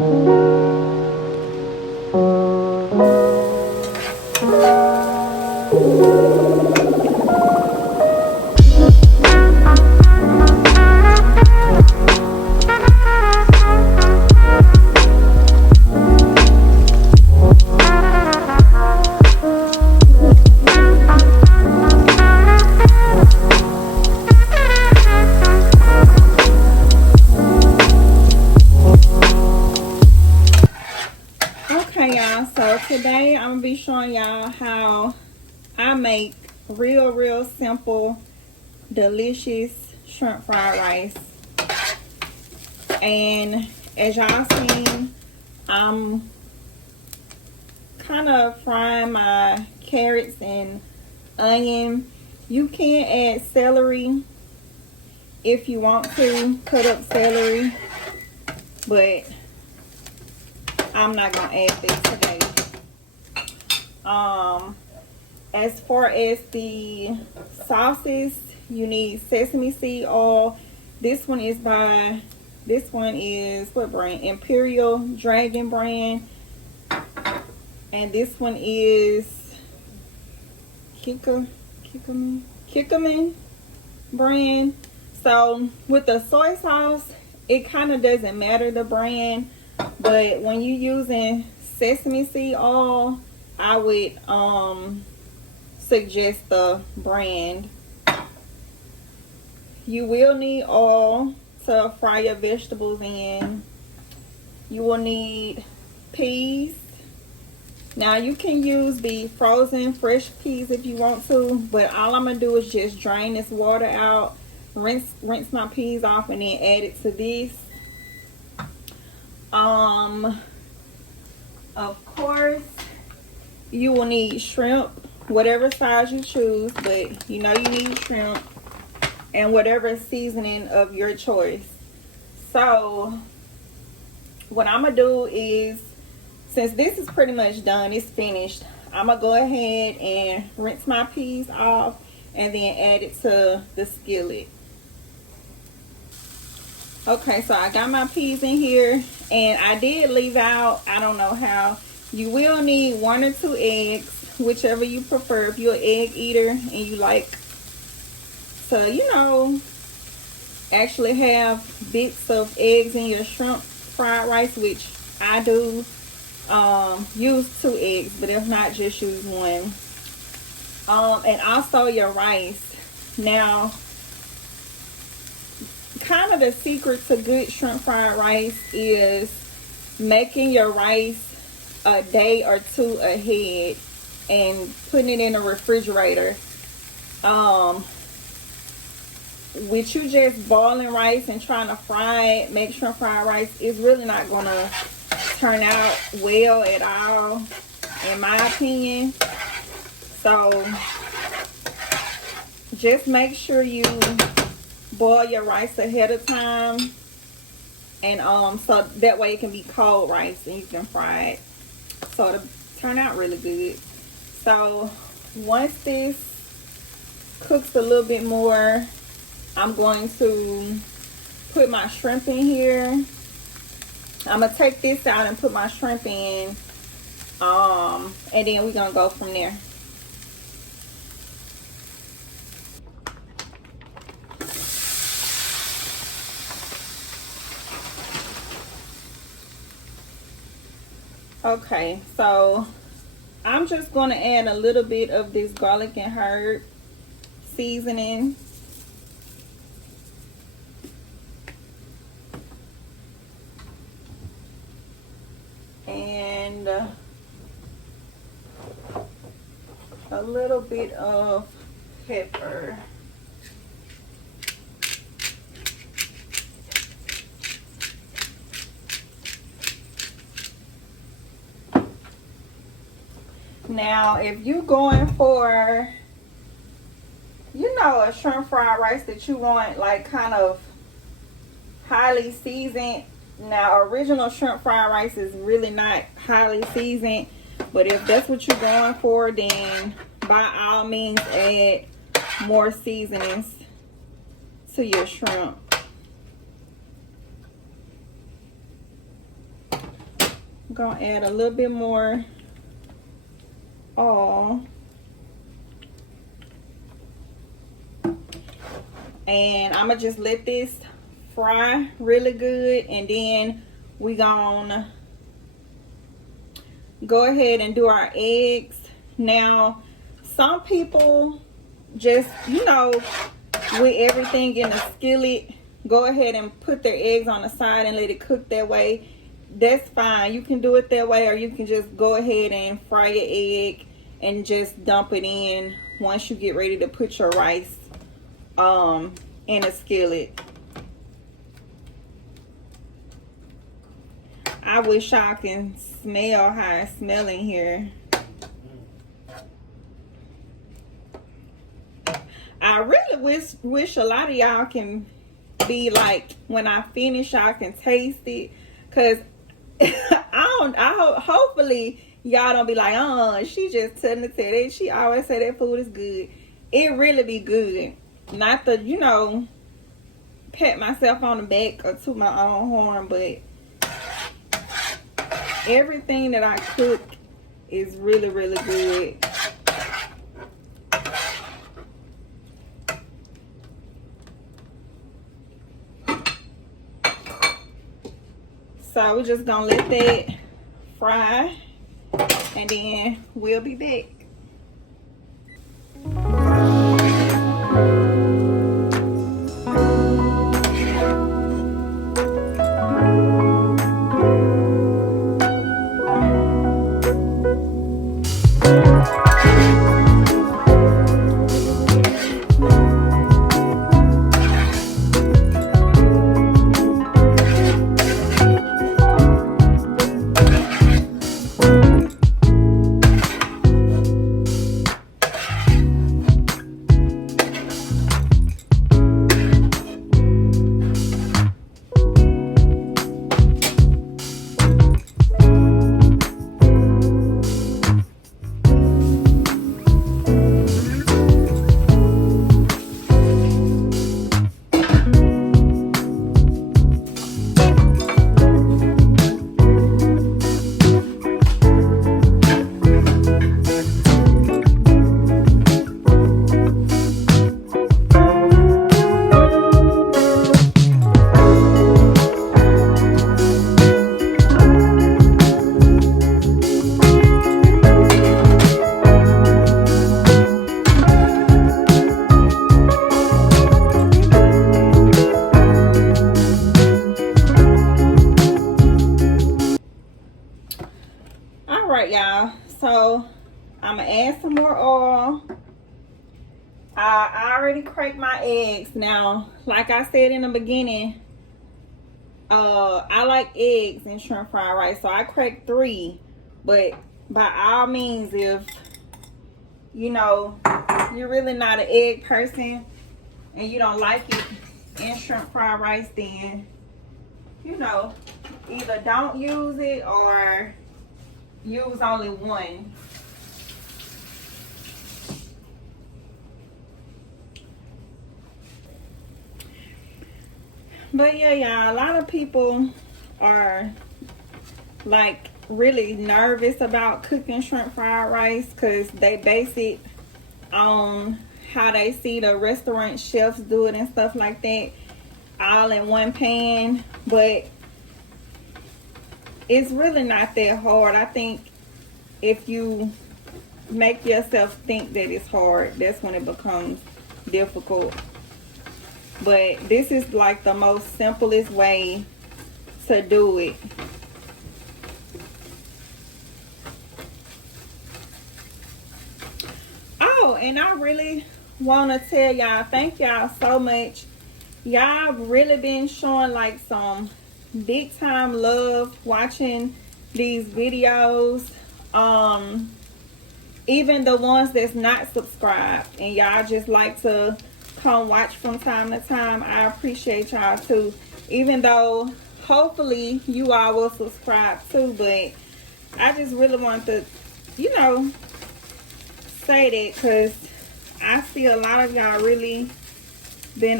So today I'm gonna be showing y'all how I make real simple delicious shrimp fried rice. And as y'all seen, I'm kind of frying my carrots and onion. You can add celery if you want to, cut up celery, but I'm not gonna add this today. As far as the sauces, you need sesame seed oil. This one is what brand? Imperial Dragon brand. And this one is Kikkoman brand. So with the soy sauce, it kind of doesn't matter the brand, but when you're using sesame seed oil, I would suggest the brand. You will need oil to fry your vegetables in. You will need peas. Now you can use the frozen fresh peas if you want to, but all I'm gonna do is just drain this water out, rinse my peas off, and then add it to this. Of course, you will need shrimp, whatever size you choose, but you know you need shrimp, and whatever seasoning of your choice. So what I'm gonna do is, since this is pretty much done, it's finished, I'm gonna go ahead and rinse my peas off and then add it to the skillet. Okay, so I got my peas in here, and I did leave out, I don't know how, you will need 1 or 2 eggs, whichever you prefer. If you're an egg eater and you like to, you know, actually have bits of eggs in your shrimp fried rice, which I do, use 2 eggs, but if not, just use 1. And also your rice. Now, kind of the secret to good shrimp fried rice is making your rice a day or 2 ahead and putting it in a refrigerator. With you just boiling rice and trying to fry it, make shrimp fried rice, it's really not gonna turn out well at all, in my opinion. So just make sure you boil your rice ahead of time, and so that way it can be cold rice and you can fry it, so it'll turn out really good. So once this cooks a little bit more, I'm going to put my shrimp in here. I'm gonna take this out and put my shrimp in, and then we're gonna go from there. Okay, so I'm just going to add a little bit of this garlic and herb seasoning. And a little bit of pepper. Now, if you're going for, you know, a shrimp fried rice that you want like kind of highly seasoned. Now, original shrimp fried rice is really not highly seasoned, but if that's what you're going for, then by all means add more seasonings to your shrimp. I'm gonna add a little bit more oil. And I'm gonna just let this fry really good, and then we gonna go ahead and do our eggs. Now, some people just, you know, with everything in the skillet, go ahead and put their eggs on the side and let it cook that way. That's fine. You can do it that way, or you can just go ahead and fry your egg and just dump it in once you get ready to put your rice in a skillet. I wish y'all can smell how it's smelling here. I really wish a lot of y'all can be like, when I finish, y'all can taste it, cause hopefully y'all don't be like, she just telling the tell. She always say that food is good. It really be good. Not to, you know, pat myself on the back or toot my own horn, but everything that I cook is really, really good. So we're just gonna let that fry, and then we'll be back. Alright, y'all, so I'm gonna add some more oil. I already cracked my eggs. Now, like I said in the beginning, I like eggs in shrimp fried rice, so I cracked 3. But by all means, if you know you're really not an egg person and you don't like it in shrimp fried rice, then you know, either don't use it or use only 1. But yeah, y'all, a lot of people are like really nervous about cooking shrimp fried rice because they base it on how they see the restaurant chefs do it and stuff like that, all in one pan. But it's really not that hard. I think if you make yourself think that it's hard, that's when it becomes difficult. But this is like the most simplest way to do it. Oh, and I really want to tell y'all, thank y'all so much. Y'all really been showing like some big time love watching these videos. Even the ones that's not subscribed and y'all just like to come watch from time to time, I appreciate y'all too. Even though hopefully you all will subscribe too, but I just really want to, you know, say that because I see a lot of y'all really been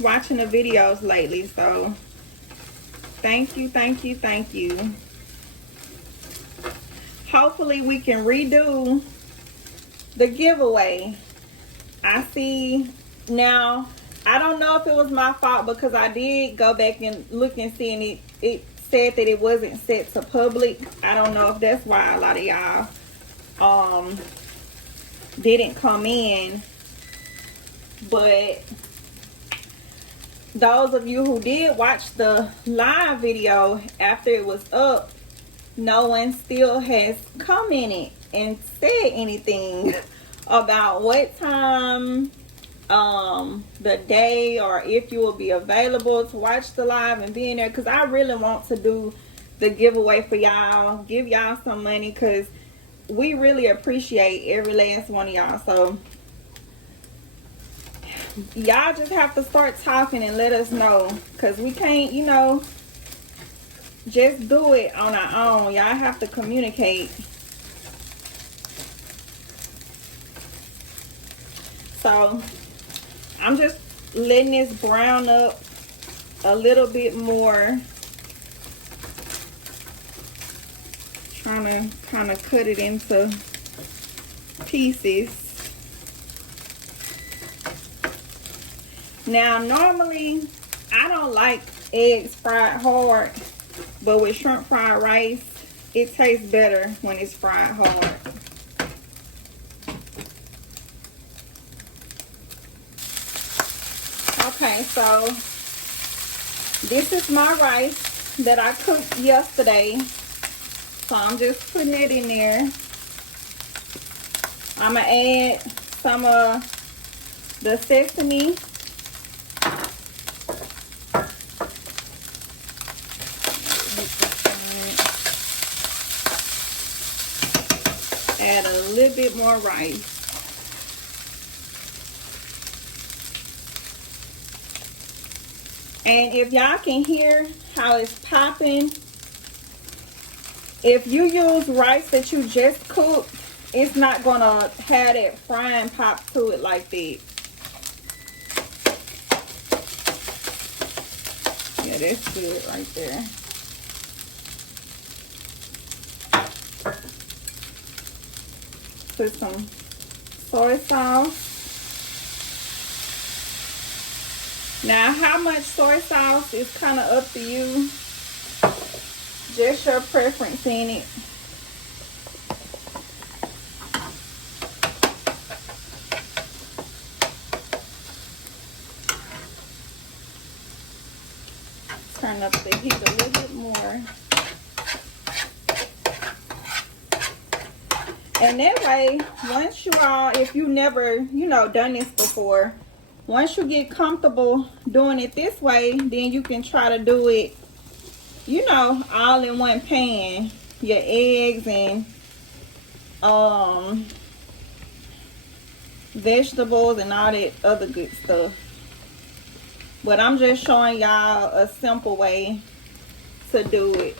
watching the videos lately. So thank you, thank you, thank you. hopefully we can redo the giveaway. I see now, I don't know if it was my fault because I did go back and look and see, and it said that it wasn't set to public. I don't know if that's why a lot of y'all didn't come in, but those of you who did watch the live video after it was up, no one still has commented and said anything about what time, the day, or if you will be available to watch the live and be in there, because I really want to do the giveaway for y'all, give y'all some money, because we really appreciate every last one of y'all. So y'all just have to start talking and let us know, because we can't, you know, just do it on our own. Y'all have to communicate. So I'm just letting this brown up a little bit more, trying to kind of cut it into pieces. Now normally I don't like eggs fried hard, but with shrimp fried rice it tastes better when it's fried hard. Okay, so this is my rice that I cooked yesterday. So I'm just putting it in there. I'm gonna add some of the sesame. Add a little bit more rice. And if y'all can hear how it's popping, if you use rice that you just cooked, it's not gonna have that frying pop to it like that. Yeah, that's good right there. Put some soy sauce. Now, how much soy sauce is kind of up to you. Just your preference in it. Turn up the heat a little bit more. And that way, once you all, if you never, you know, done this before, once you get comfortable doing it this way, then you can try to do it, you know, all in one pan. Your eggs and vegetables and all that other good stuff. But I'm just showing y'all a simple way to do it.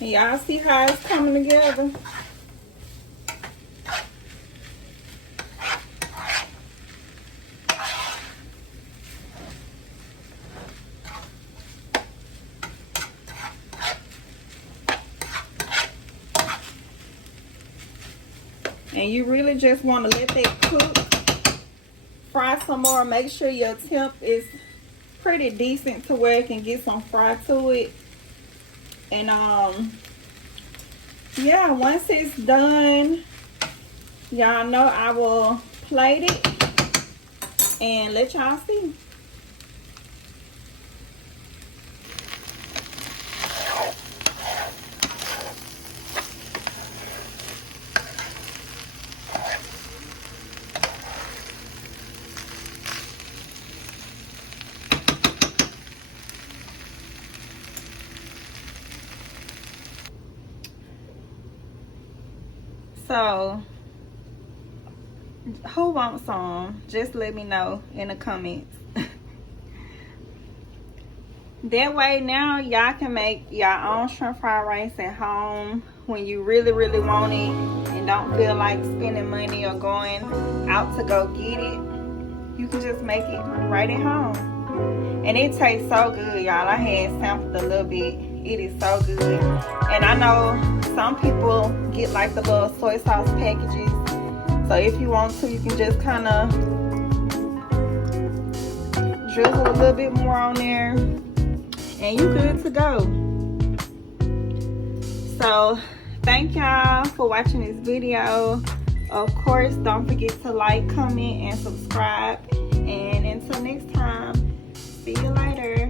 Y'all see how it's coming together? And you really just want to let that cook. Fry some more. Make sure your temp is pretty decent to where it can get some fry to it. And yeah, once it's done, y'all know I will plate it and let y'all see. So who wants some? Just let me know in the comments. That way now y'all can make your own shrimp fried rice at home when you really want it and don't feel like spending money or going out to go get it. You can just make it right at home. And it tastes so good, y'all. I had sampled a little bit. It is so good. And I know some people get like the little soy sauce packages. So if you want to, you can just kind of drizzle a little bit more on there. And you good to go. So thank y'all for watching this video. Of course, don't forget to like, comment, and subscribe. And until next time, see you later.